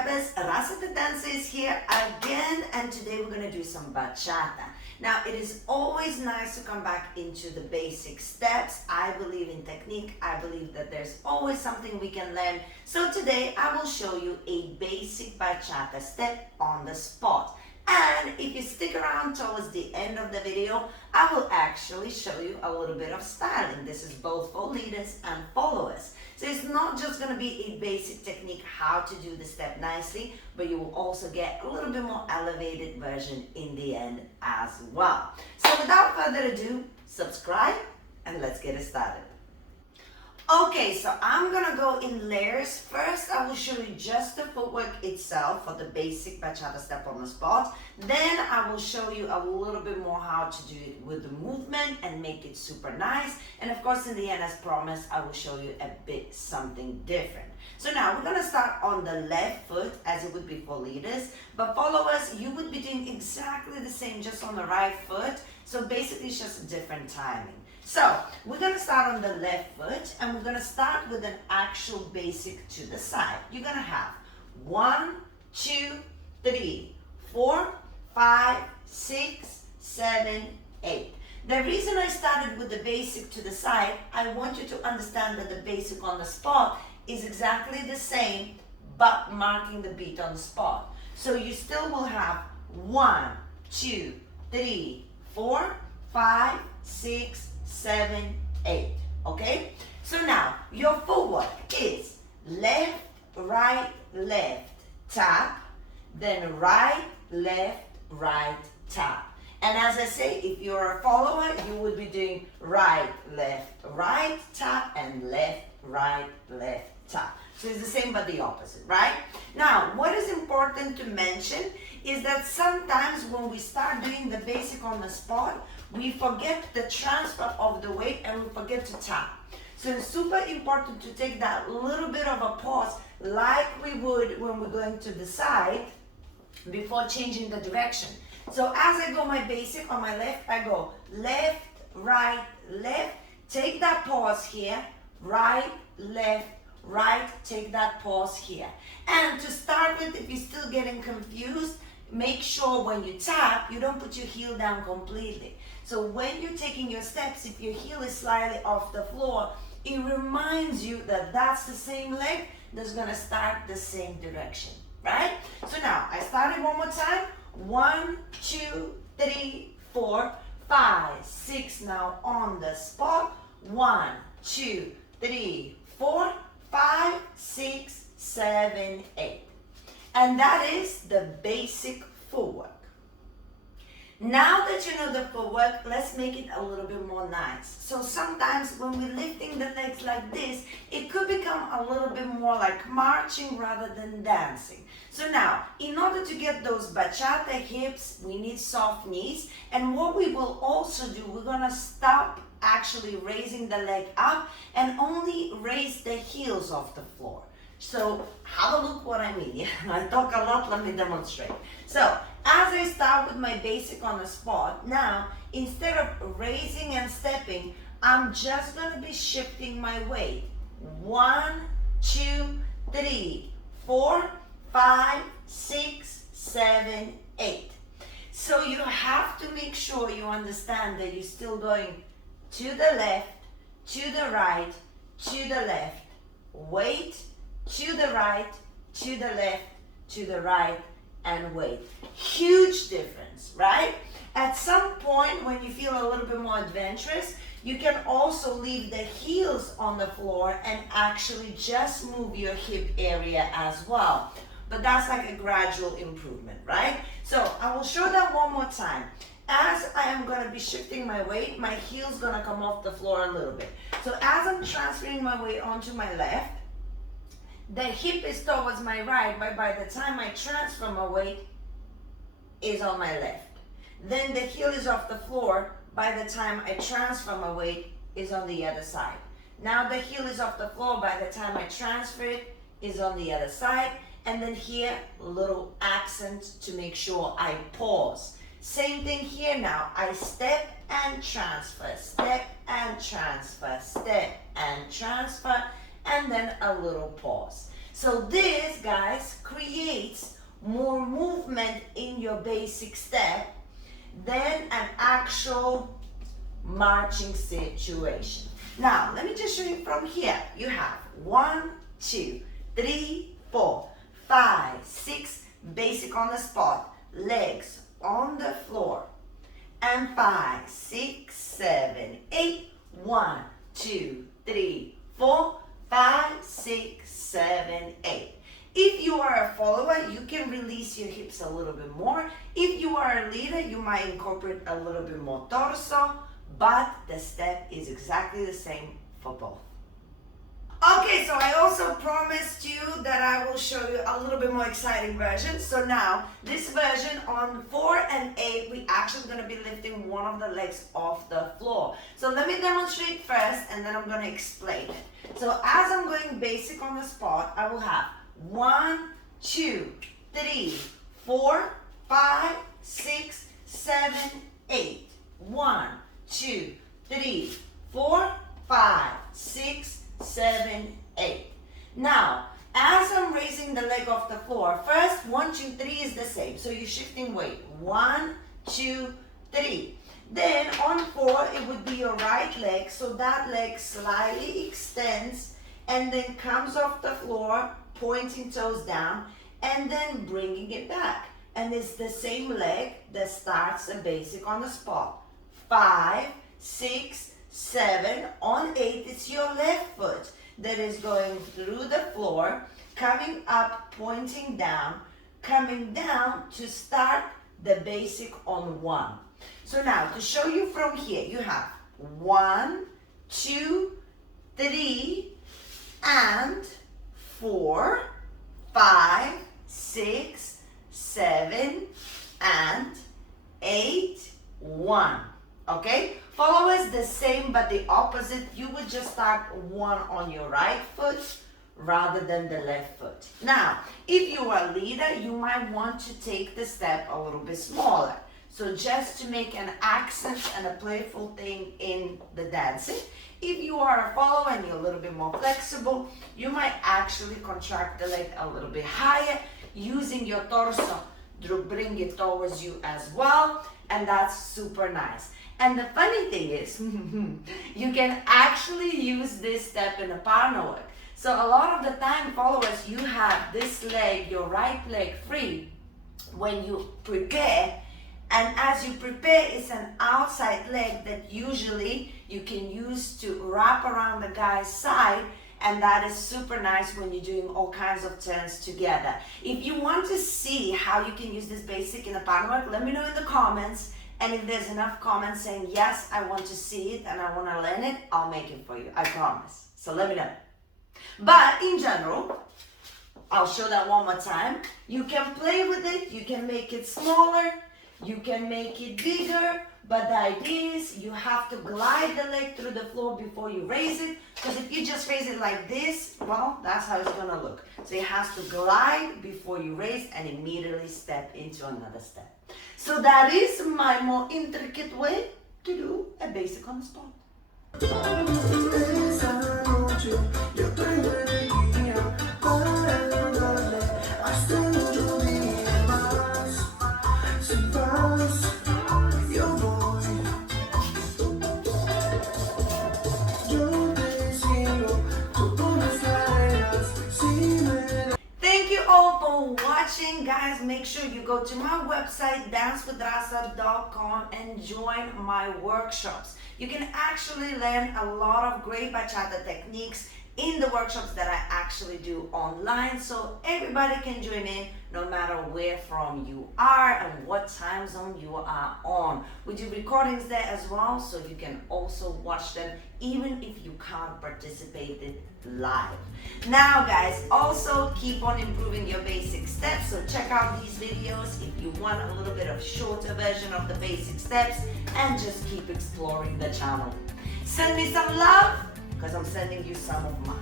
subscribers, Rasa the dancer is here again, and today we're going to do some bachata. Now, it is always nice to come back into the basic steps. I believe in technique. I believe that there's always something we can learn. So today I will show you a basic bachata step on the spot. And if you stick around towards the end of the video, I will actually show you a little bit of styling. This is both for leaders and followers. So it's not just going to be a basic technique how to do the step nicely, but you will also get a little bit more elevated version in the end as well. So without further ado, subscribe and let's get it started. Okay, so I'm gonna go in layers. First, I will show you just the footwork itself for the basic bachata step on the spot. Then I will show you a little bit more how to do it with the movement and make it super nice. And of course, in the end, as promised, I will show you a bit something different. So now we're gonna start on the left foot as it would be for leaders, but followers, you would be doing exactly the same just on the right foot. So basically, it's just a different timing. So we're going to start on the left foot and we're going to start with an actual basic to the side. You're going to have 1, 2, 3, 4, 5, 6, 7, 8. The reason I started with the basic to the side, I want you to understand that the basic on the spot is exactly the same, but marking the beat on the spot. So you still will have 1, 2, 3, 4, 5, 6, 7, 8. Okay? So now your footwork is left, right, tap, then right, tap. And as I say, if you're a follower, you would be doing right, tap, and left, tap. So it's the same but the opposite, right? Now, what is important to mention is that sometimes when we start doing the basic on the spot, we forget the transfer of the weight and we forget to tap. So it's super important to take that little bit of a pause like we would when we're going to the side before changing the direction. So as I go my basic on my left, I go left, take that pause here, right, take that pause here. And to start with, if you're still getting confused, make sure when you tap, you don't put your heel down completely. So when you're taking your steps, if your heel is slightly off the floor, it reminds you that that's the same leg that's gonna start the same direction, right? So now, I started one more time. 1, 2, 3, 4, 5, 6, now on the spot. 1, 2, 3, 4, 5, 6, 7, 8. And that is the basic footwork. Now that you know the footwork, let's make it a little bit more nice. So sometimes when we're lifting the legs like this, it could become a little bit more like marching rather than dancing. So now, in order to get those bachata hips, we need soft knees. And what we will also do, we're gonna stop actually raising the leg up and only raise the heels off the floor. So have a look what I mean. I talk a lot, let me demonstrate. So as I start with my basic on the spot, now instead of raising and stepping, I'm just going to be shifting my weight. 1, 2, 3, 4, 5, 6, 7, 8. So you have to make sure you understand that you're still going to the left, to the right, to the left, wait, to the right, to the left, to the right, and wait. Huge difference, right? At some point when you feel a little bit more adventurous, you can also leave the heels on the floor and actually just move your hip area as well. But that's like a gradual improvement, right? So I will show that one more time. As I am going to be shifting my weight, my heel's going to come off the floor a little bit. So as I'm transferring my weight onto my left, the hip is towards my right, but by the time I transfer my weight, is on my left. Then the heel is off the floor, by the time I transfer my weight, is on the other side. Now the heel is off the floor, by the time I transfer it, is on the other side. And then here, a little accent to make sure I pause. Same thing here now. I step and transfer, step and transfer, step and transfer, and then a little pause. So this, guys, creates more movement in your basic step than an actual marching situation. Now, let me just show you from here. You have 1, 2, 3, 4, 5, 6, basic on the spot, legs on the floor, and 5, 6, 7, 8, 1, 2, 3, 4, 5, 6, 7, 8. If you are a follower, you can release your hips a little bit more. If you are a leader, you might incorporate a little bit more torso, but the step is exactly the same for both. Okay, so I also promised you that I will show you a little bit more exciting version. So now, this version on 4 and 8, we actually going to be lifting one of the legs off the floor. So let me demonstrate first, and then I'm going to explain it. So as I'm going basic on the spot, I will have 1, 2, 3, 4, 5, 6, 7, 8. 1, 2, 3, 4, 5, 6, 7, 8. Now, as I'm raising the leg off the floor, first 1, 2, 3 is the same. So you're shifting weight. 1, 2, 3. Then on 4, it would be your right leg. So that leg slightly extends and then comes off the floor, pointing toes down, and then bringing it back. And it's the same leg that starts a basic on the spot. 5, 6, 7, on 8, it's your left foot that is going through the floor, coming up, pointing down, coming down to start the basic on 1. So now, to show you from here, you have 1, 2, 3, and 4, 5, 6, 7, and 8, 1. Okay? Followers the same but the opposite. You would just start 1 on your right foot rather than the left foot. Now, if you are a leader, you might want to take the step a little bit smaller. So just to make an accent and a playful thing in the dancing. If you are a follower and you're a little bit more flexible, you might actually contract the leg a little bit higher, using your torso to bring it towards you as well, and that's super nice. And the funny thing is, you can actually use this step in a partner work. So a lot of the time, followers, you have this leg, your right leg free when you prepare. And as you prepare, it's an outside leg that usually you can use to wrap around the guy's side. And that is super nice when you're doing all kinds of turns together. If you want to see how you can use this basic in a partner work, let me know in the comments. And if there's enough comments saying, yes, I want to see it and I want to learn it, I'll make it for you. I promise. So let me know. But in general, I'll show that one more time. You can play with it. You can make it smaller. You can make it bigger. But the idea is you have to glide the leg through the floor before you raise it. Because if you just raise it like this, well, that's how it's going to look. So it has to glide before you raise and immediately step into another step. So that is my more intricate way to do a basic on the spot. Watching, guys, make sure you go to my website dancewithrasa.com and join my workshops. You can actually learn a lot of great bachata techniques in the workshops that I actually do online, so everybody can join in no matter where from you are and what time zone you are on. We do recordings there as well, so you can also watch them even if you can't participate in live. Now guys, also keep on improving your basic steps, so check out these videos if you want a little bit of shorter version of the basic steps, and just keep exploring the channel. Send me some love, because I'm sending you some of mine.